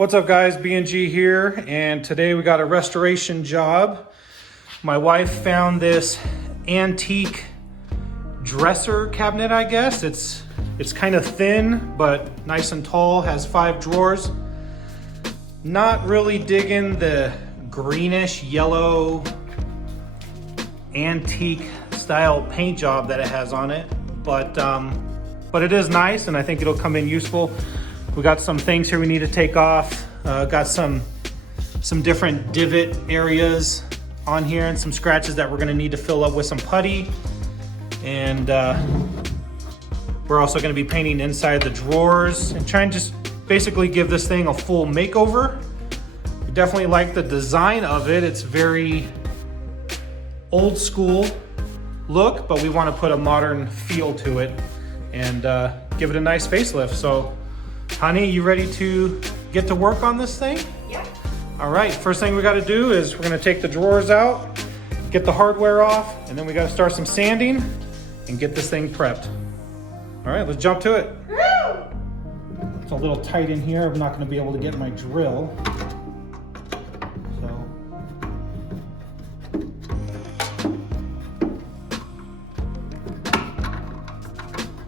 What's up guys, B&G here, and today we got a restoration job. My wife found this antique dresser cabinet, I guess. It's kind of thin, but nice and tall, has 5 drawers. Not really digging the greenish yellow antique style paint job that it has on it, but it is nice and I think it'll come in useful. We got some things here we need to take off. Got some different divot areas on here and some scratches that we're gonna need to fill up with some putty. And we're also gonna be painting inside the drawers and trying to just basically give this thing a full makeover. We definitely like the design of it. It's very old school look, but we wanna put a modern feel to it and give it a nice facelift. So, honey, you ready to get to work on this thing? Yeah. All right, first thing we gotta do is we're gonna take the drawers out, get the hardware off, and then we gotta start some sanding and get this thing prepped. All right, let's jump to it. Woo! It's a little tight in here. I'm not gonna be able to get my drill. So.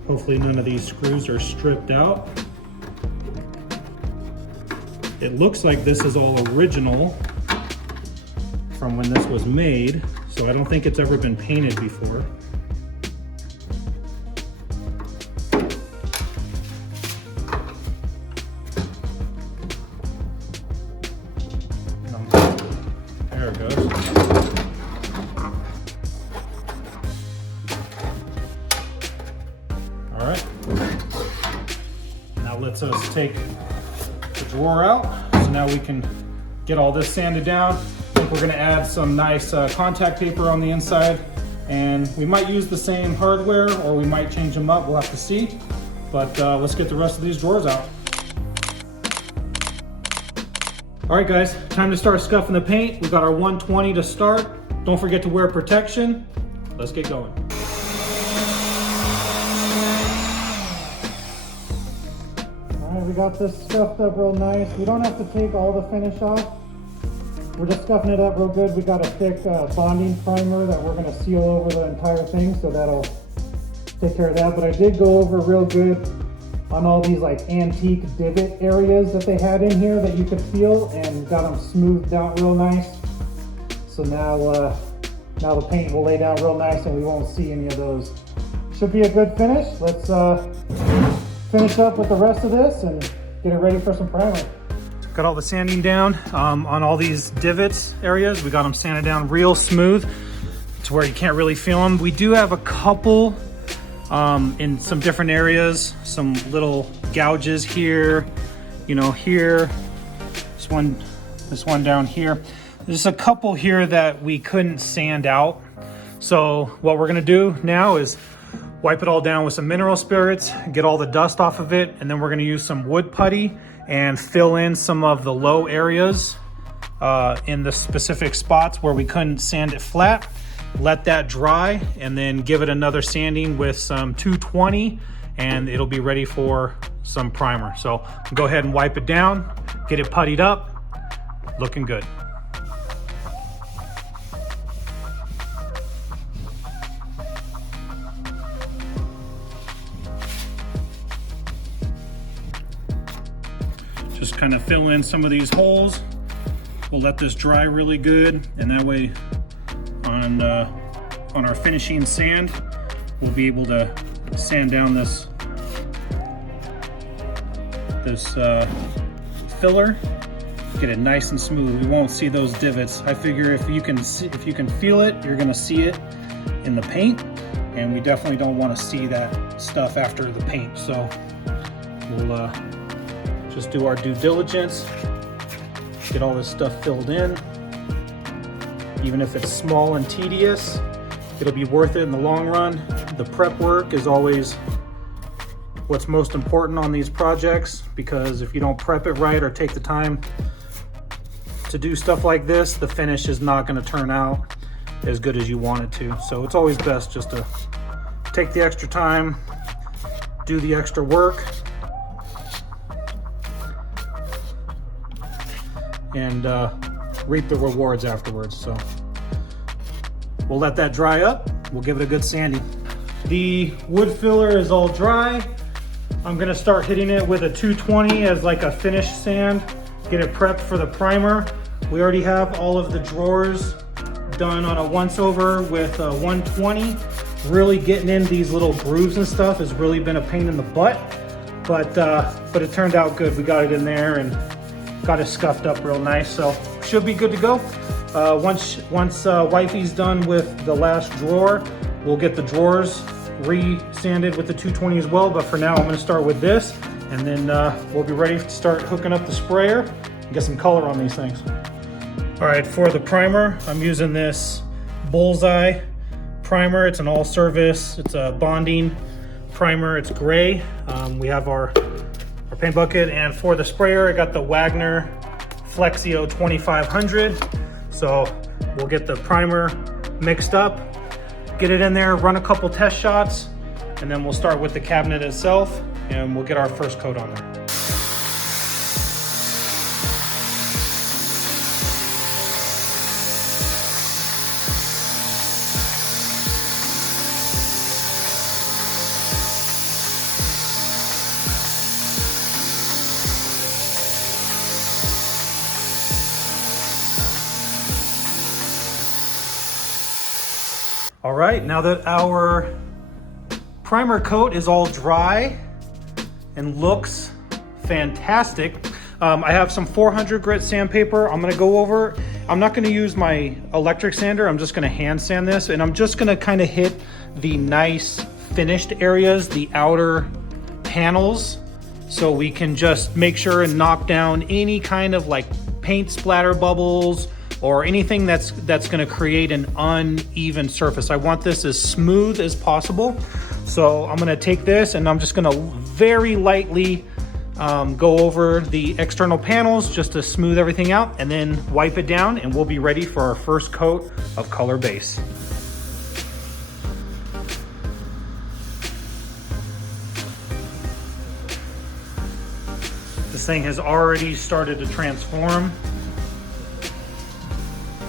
Hopefully none of these screws are stripped out. It looks like this is all original from when this was made, so I don't think it's ever been painted before. There it goes. All right. Now let's take the drawer out. So now we can get all this sanded down. I think we're gonna add some nice contact paper on the inside, and we might use the same hardware or we might change them up, we'll have to see. But let's get the rest of these drawers out. All right guys, time to start scuffing the paint. We got our 120 to start. Don't forget to wear protection. Let's get going. We got this scuffed up real nice. We don't have to take all the finish off. We're just scuffing it up real good. We got a thick bonding primer that we're gonna seal over the entire thing, so that'll take care of that. But I did go over real good on all these like antique divot areas that they had in here that you could feel, and got them smoothed out real nice. So now the paint will lay down real nice and we won't see any of those. Should be a good finish. Let's finish up with the rest of this and get it ready for some primer. Got all the sanding down on all these divots areas. We got them sanded down real smooth to where you can't really feel them. We do have a couple in some different areas, some little gouges here, you know, here, this one down here. There's a couple here that we couldn't sand out. So what we're gonna do now is wipe it all down with some mineral spirits, get all the dust off of it, and then we're gonna use some wood putty and fill in some of the low areas in the specific spots where we couldn't sand it flat. Let that dry and then give it another sanding with some 220 and it'll be ready for some primer. So go ahead and wipe it down, get it puttied up, looking good. Just kind of fill in some of these holes. We'll let this dry really good, and that way on our finishing sand, we'll be able to sand down this filler, get it nice and smooth. We won't see those divots. I figure if you can feel it, you're gonna see it in the paint, and we definitely don't want to see that stuff after the paint. So we'll just do our due diligence, get all this stuff filled in. Even if it's small and tedious, it'll be worth it in the long run. The prep work is always what's most important on these projects, because if you don't prep it right or take the time to do stuff like this, the finish is not gonna turn out as good as you want it to. So it's always best just to take the extra time, do the extra work, and reap the rewards afterwards. So we'll let that dry up. We'll give it a good sanding. The wood filler is all dry. I'm gonna start hitting it with a 220 as like a finish sand, get it prepped for the primer. We already have all of the drawers done on a once over with a 120. Really getting in these little grooves and stuff has really been a pain in the butt, but it turned out good. We got it in there and got it scuffed up real nice, so should be good to go. Once wifey's done with the last drawer, we'll get the drawers re-sanded with the 220 as well, but for now I'm going to start with this, and then we'll be ready to start hooking up the sprayer and get some color on these things. All right, for the primer, I'm using this Bullseye primer. It's an all-service, it's a bonding primer, it's gray. We have our paint bucket, and for the sprayer I got the Wagner Flexio 2500. So we'll get the primer mixed up, get it in there, run a couple test shots, and then we'll start with the cabinet itself and we'll get our first coat on there. All right, now that our primer coat is all dry and looks fantastic, I have some 400 grit sandpaper. I'm gonna go over, I'm not gonna use my electric sander, I'm just gonna hand sand this, and I'm just gonna kind of hit the nice finished areas, the outer panels, so we can just make sure and knock down any kind of like paint splatter bubbles or anything that's gonna create an uneven surface. I want this as smooth as possible. So I'm gonna take this and I'm just gonna very lightly go over the external panels just to smooth everything out, and then wipe it down, and we'll be ready for our first coat of color base. This thing has already started to transform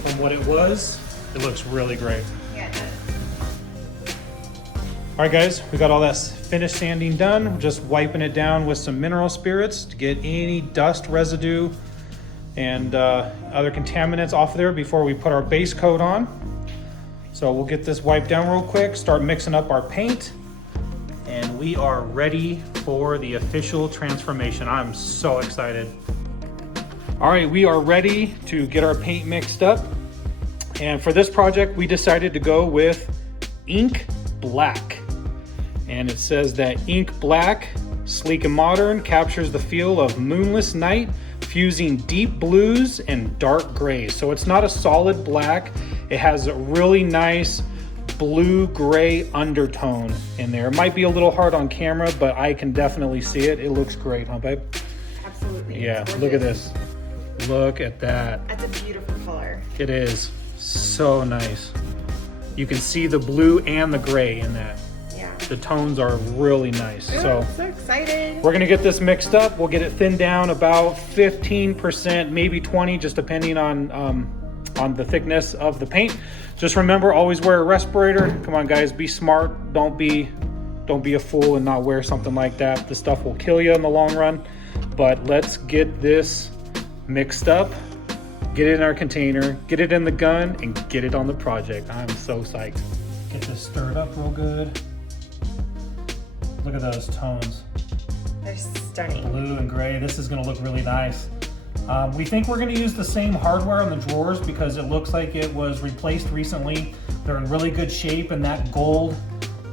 from what it was. It looks really great. Yeah, it does. All right guys, we got all that finished sanding done. We're just wiping it down with some mineral spirits to get any dust residue and other contaminants off of there before we put our base coat on. So we'll get this wiped down real quick, start mixing up our paint, and we are ready for the official transformation. I'm so excited. All right, we are ready to get our paint mixed up. And for this project, we decided to go with Ink Black. And it says that Ink Black, sleek and modern, captures the feel of moonless night, fusing deep blues and dark grays. So it's not a solid black. It has a really nice blue-gray undertone in there. It might be a little hard on camera, but I can definitely see it. It looks great, huh, babe? Absolutely. Yeah, look at this. Look at that. That's a beautiful color. It is so nice. You can see the blue and the gray in that. Yeah. The tones are really nice. Oh, I'm so excited. We're gonna get this mixed up. We'll get it thinned down about 15%, maybe 20, just depending on the thickness of the paint. Just remember, always wear a respirator. Come on guys, be smart. Don't be a fool and not wear something like that. This stuff will kill you in the long run. But let's get this mixed up, get it in our container, get it in the gun, and get it on the project. I'm so psyched. Get this stirred up real good. Look at those tones. They're stunning. Blue and gray. This is gonna look really nice. We think we're gonna use the same hardware on the drawers because it looks like it was replaced recently. They're in really good shape, and that gold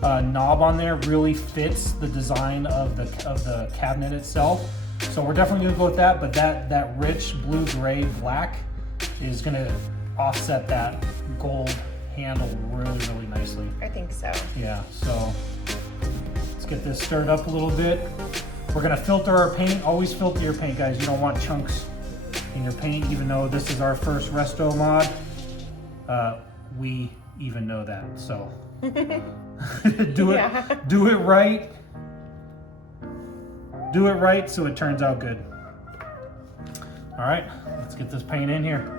knob on there really fits the design of the cabinet itself. So we're definitely gonna go with that, but that rich blue, gray, black is gonna offset that gold handle really, really nicely. I think so. Yeah, so let's get this stirred up a little bit. We're gonna filter our paint. Always filter your paint, guys. You don't want chunks in your paint, even though this is our first resto mod. We even know that, so. do it right. Do it right so it turns out good. All right, let's get this paint in here.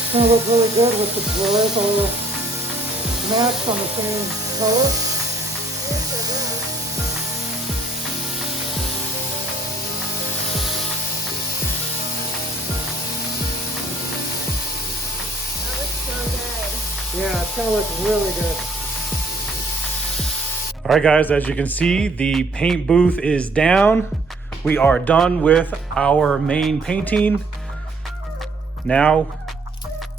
It's gonna look really good with the drawers all matched on the same color. That looks so good. Yeah, it's gonna look really good. All right, guys, as you can see, the paint booth is down. We are done with our main painting. Now,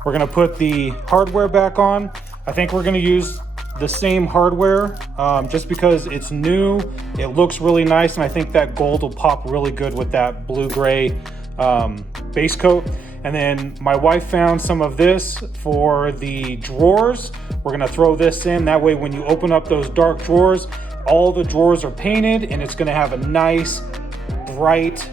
we're gonna put the hardware back on. I think we're gonna use the same hardware just because it's new. It looks really nice, and I think that gold will pop really good with that blue-gray base coat. And then my wife found some of this for the drawers. We're gonna throw this in. That way when you open up those dark drawers, all the drawers are painted, and it's gonna have a nice, bright,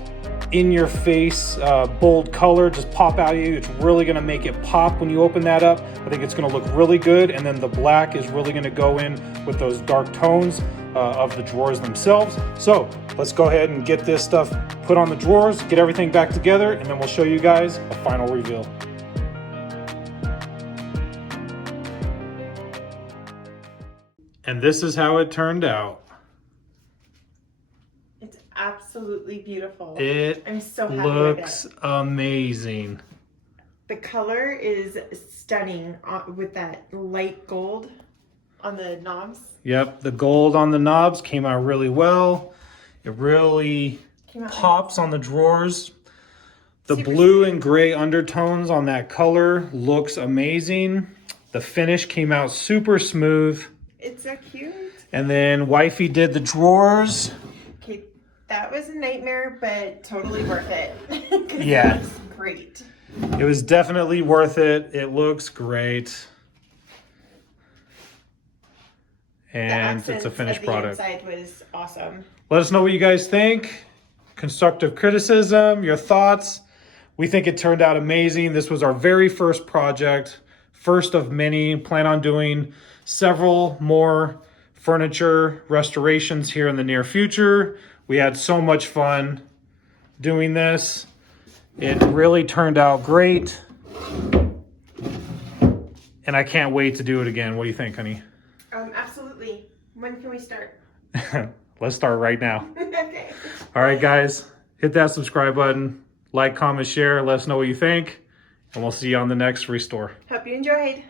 in-your-face, bold color just pop out at you. It's really gonna make it pop when you open that up. I think it's gonna look really good, and then the black is really gonna go in with those dark tones of the drawers themselves. So let's go ahead and get this stuff put on the drawers, get everything back together, and then we'll show you guys a final reveal. And this is how it turned out. It's absolutely beautiful. It I'm so happy looks with it. amazing. The color is stunning with that light gold on the knobs. Yep, the gold on the knobs came out really well. It really Came out pops on the drawers. The Super blue and gray undertones on that color looks amazing. The finish came out super smooth. It's so cute. And then wifey did the drawers. Okay, that was a nightmare, but totally worth it. 'Cause Yeah. It looks great. It was definitely worth it. It looks great. And The it's a accents finished of the product. inside was awesome. Let us know what you guys think. Constructive criticism, your thoughts. We think it turned out amazing. This was our very first project, first of many. Plan on doing several more furniture restorations here in the near future. We had so much fun doing this. It really turned out great. And I can't wait to do it again. What do you think, honey? Absolutely. When can we start? Let's start right now. Okay. All right, guys, hit that subscribe button, like, comment, share, let us know what you think, and we'll see you on the next restore. Hope you enjoyed.